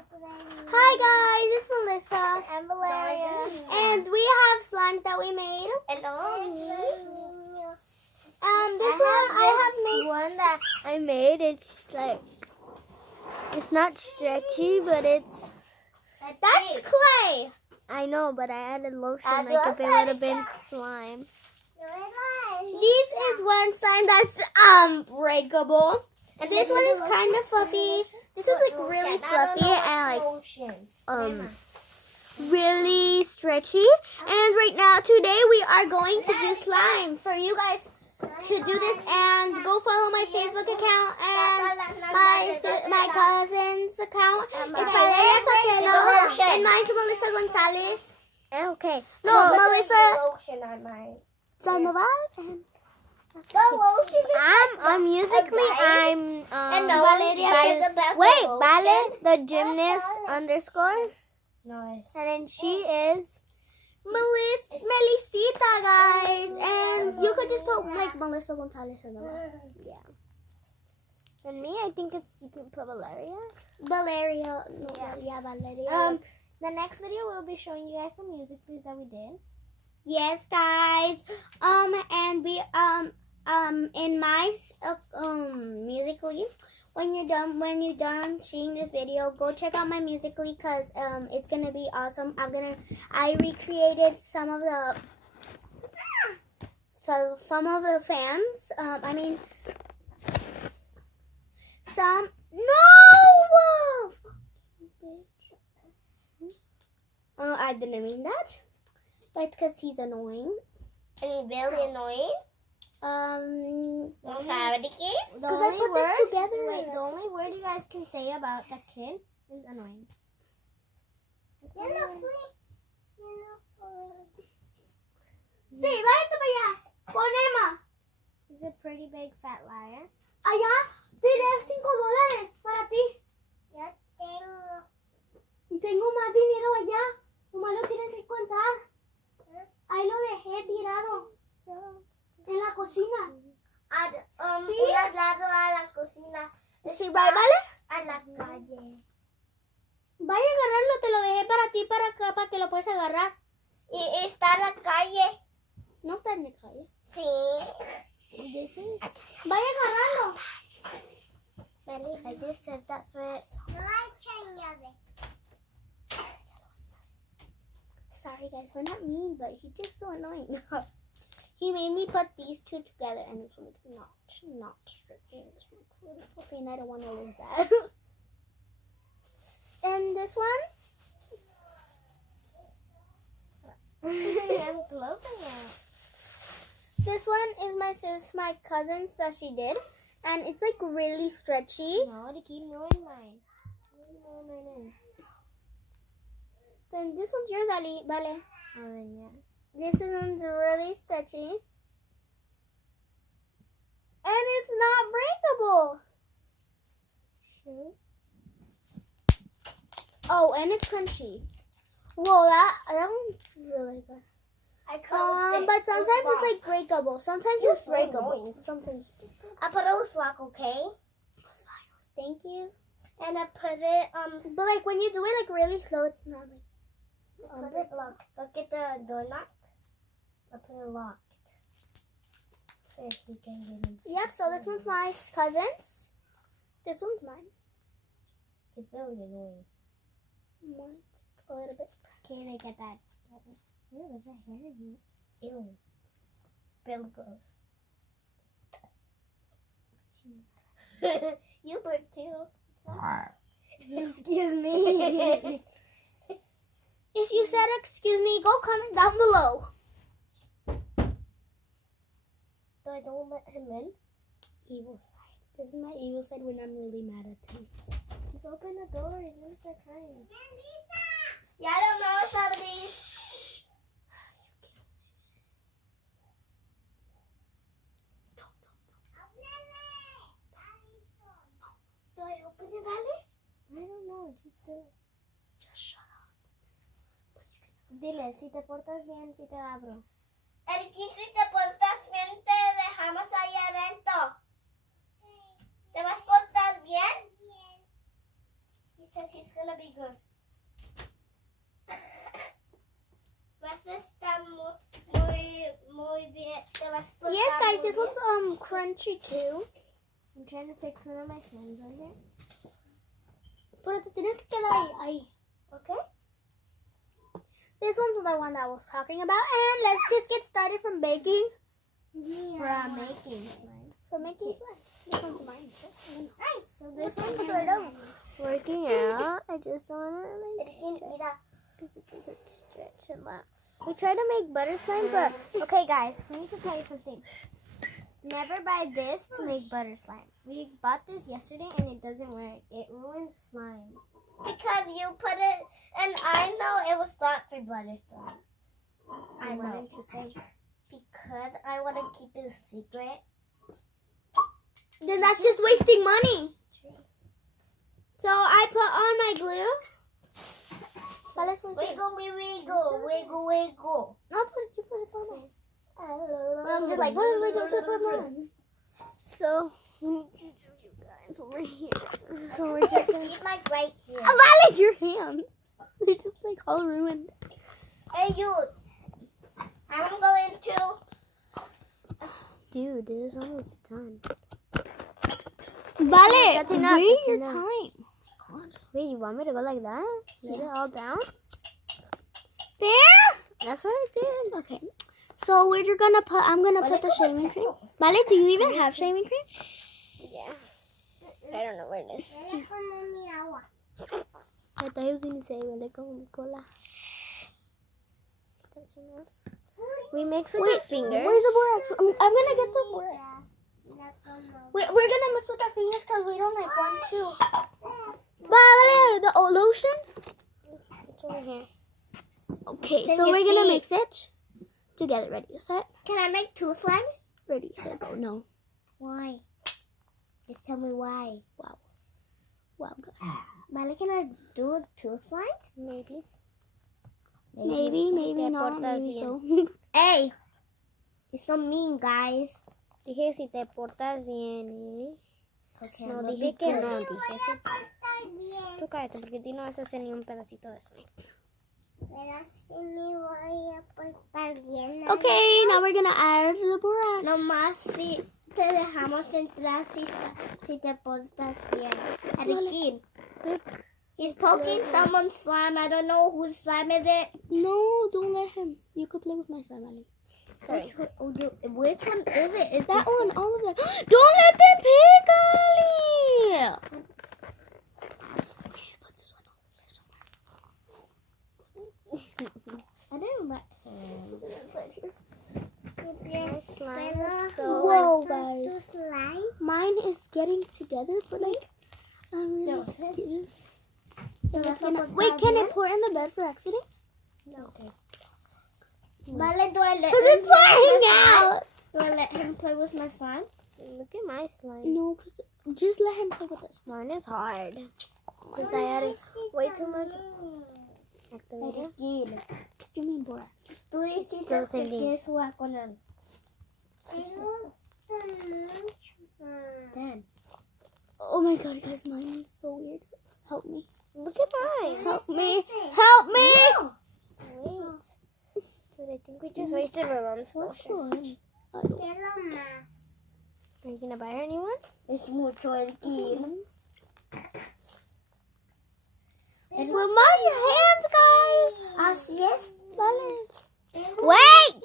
Hi guys, it's Melissa And Valeria. and we have slimes that we made. Hello. This one I have made. One that I made. It's not stretchy, but it's. That's clay. I know, but I added lotion Add like if it lotion. would have been slime. This is one slime that's breakable. And this one is kind of fluffy. This is like really fluffy and like really stretchy. And right now today we are going to do slime for you guys to do this, and go follow my Facebook account and my cousin's account. It's Valeria Sotelo and mine's Melissa Gonzalez. Okay. No, So, Melissa lotion on mine. Sandoval and I'm musically I'm Valeria. wait, Balin the gymnast underscore. Nice. And then she is Melisita, guys. And you could just put like Melissa Gonzalez in the back. and me, I think it's you can put Valeria. Valeria. No, yeah, Valeria. The next video we'll be showing you guys some music clips that we did. Yes, guys. And we in my Musically, when you're done seeing this video, go check out my Musically, cause it's gonna be awesome. I recreated some of the fans. I didn't mean that, but because he's annoying. And really annoying. Because Have it again. I put this together. The only word you guys can say about the kid is annoying. Sí, váyate para allá. Con Emma. He's a pretty big fat liar. Allá, tiré $5 para ti. Ya tengo. Y tengo más dinero allá. Nomás lo tienes que contar. Ahí lo dejé tirado. En la cocina. Sí. Un lado a la cocina. Sí, ¿vale? A la calle. Vaya a agarrarlo, te lo dejé para ti, para que lo puedas agarrar. Y está en la calle. No está en la calle. Sí. Vaya a agarrarlo. Belly, I just said that for. Sorry guys, we're not mean, but he's just so annoying. He made me put these two together, and this one is not stretching. This one's really fluffy, and I don't want to lose that. And this one, I'm closing it. this one is my cousin's that she did, and it's like really stretchy. No, to keep knowing mine. Then this one's yours, Ali. Vale. Oh, then yeah. This one's really stretchy. And it's not breakable. Sure. Oh, and it's crunchy. Whoa, that one's really good. I closed it. But sometimes it's like breakable. Sometimes You're it's so breakable. annoying. Sometimes. I put it with rock, okay? Thank you. And I put it But like when you do it like really slow, it's not like. put it locked. Look at the door knock. I put it locked. So if you can get in. Yep. So this one's my cousin's. This one's mine. It's really annoying. Mine. A little bit. Can't I get that? Ew, there's a hair in it. Ew. Bill gross. You burped too. Excuse me. If you said excuse me, go comment down below. So I don't let him in? Evil side. This is my evil side when I'm really mad at him. Just open the door and then start crying. Yeah, I don't know how to be. Do I open it, Vale? I don't know, just do it. Just shut up. Dile, si te portas bien, si te abro. Eriki, si te portas bien, te dejamos ahí adentro. ¿Te vas a portar bien? Bien. Because it's gonna be good. Está muy bien. Yes, guys, this one's crunchy too. I'm trying to fix one of my slimes on there. Pero te tienes que quedar ahí. Okay. This one's the one that I was talking about, and let's just get started from baking. From making slime. From making slime. This one's mine. So this one's sort of working out. I just don't want to because it doesn't stretch a lot. We try to make butter slime, but okay, guys, we need to tell you something. Never buy this to make butter slime. We bought this yesterday and it doesn't work. It ruins slime. Because you put it, and I know it was not for butter slime. I Why know. didn't you say? Because I want to keep it a secret. Then that's just wasting money. So I put on my glue. Wiggle, wiggle, wiggle, wiggle. No, you put it on. I'm just like, what are we going to put on? So, we need to show you guys over here. So we're just going to... Keep like right here. I like your hands. They're just like all ruined. Hey, you. I'm going to. Dude, this is almost done. Vale, That's enough, wait that's your enough. time. Oh my God. Wait, you want me to go like that? Get it all down? There? That's what I did. Okay. So we're gonna put, I'm gonna put the shaving cream. Vale, do you even have shaving cream? Yeah. I don't know where it is. I thought he was gonna say, vale con cola. That's enough. We mix with our fingers. Where's the borax? I'm gonna get the borax. We're gonna mix with our fingers because we don't like one too. Vale, the lotion? It's over here. Okay, It's in so your we're gonna feet. mix it together. Ready, set? Can I make 2 slimes? Ready, set, go. No. Why? Just tell me why. Wow, guys. Vale, can I do 2 slimes? Maybe. si Maybe te not. portas Maybe bien. so. Hey, it's so mean, guys. Dije si te portas bien, ¿eh? Okay, No, I'm gonna dije be que good. no. Dije si... Tú cállate porque tú no vas a hacer ni un pedacito de slime. Okay, now we're gonna add the borax. Nomás si te dejamos entrar si te portas bien. Erikin, he's poking someone's slime. I don't know whose slime is it. No, don't let him. You could play with my slime, Ali. Sorry. Which one is it? Is That this one, all of them. Don't let them pick, Ali! Okay, put this one on. I didn't let him. Whoa, guys. Mine is getting together, but like, I'm No, really getting... That's Wait, can I pour in the bed for accident? No. Okay. Vale, do I let Because him it's play with pouring my slime? out! Do I let him play with my slime? Look at my slime. No, because just let him play with this. Mine is hard. Because I added way too much activator. Erikin, You mean borax? tú hiciste Still sending. que jugar con él. Damn. Oh my god, guys, mine is so weird. Help me. Look at mine. Help me. Help me! Wait. Dude, I think we just wasted Ramon's lotion. Are you gonna buy her a new one? Es mucho Erikin. With my hands, guys! Así es. Vale. Wait!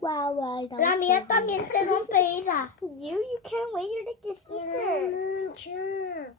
Wow, guys. that La was mía so también se rompe, Ida. You can't wait. You're like your sister.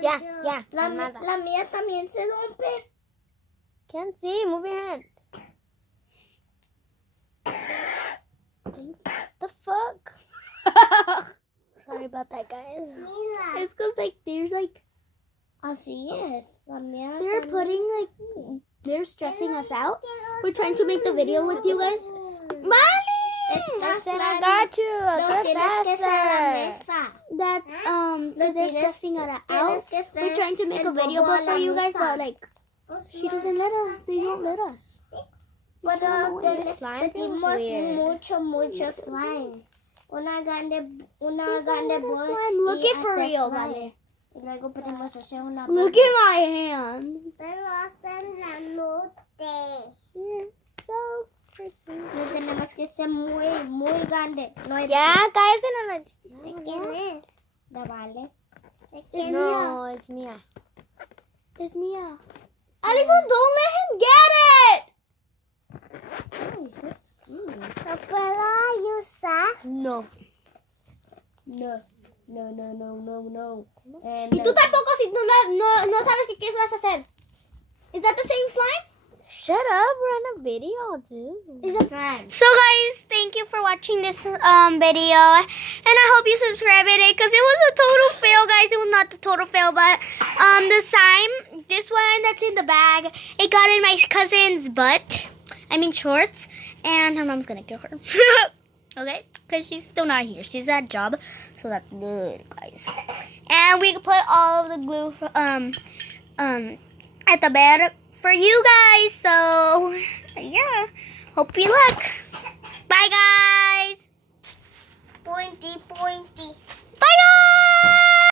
Ya, ya. La mía también se rompe. Can't see. Move your hand. The fuck? Sorry about that, guys. It's because like there's like Así es. La mía they're también. putting like they're stressing us out. We're trying to make the video with you guys. Molly! Estás I got you. No tienes que ser la mesa. That because they're stressing us out. Tienes que ser We're trying to make a el video bobo a for la you guys, mesa. but like she doesn't let us. They won't let us. Pero te slime feels pedimos weird. mucho slime. Una grande bowl. Look y it for hacer real, slime. vale. Y luego podemos hacer una Look at my hand. Pero hacen la noche. You're so pretty. No tenemos que ser muy, muy grande. No es Ya, cállate en la noche. ¿De quién es? De Vale. ¿De quién No, it's Mia. It's Mia. Allison, don't let him get it! ¿Lo puedo usar? No. No. No. Y tú tampoco si no sabes qué vas a hacer. Is that the same slime? Shut up, we're on a video, dude. It's a friend. So guys, thank you for watching this video, and I hope you subscribe it because it was a total fail, guys. It was not the total fail, but the slime, this one that's in the bag, it got in my cousin's butt. I mean shorts, and her mom's gonna kill her. Okay, because she's still not here. She's at job, so that's good, guys. And we can put all of the glue at the bed for you guys. So yeah, hope you luck. Bye, guys. Pointy.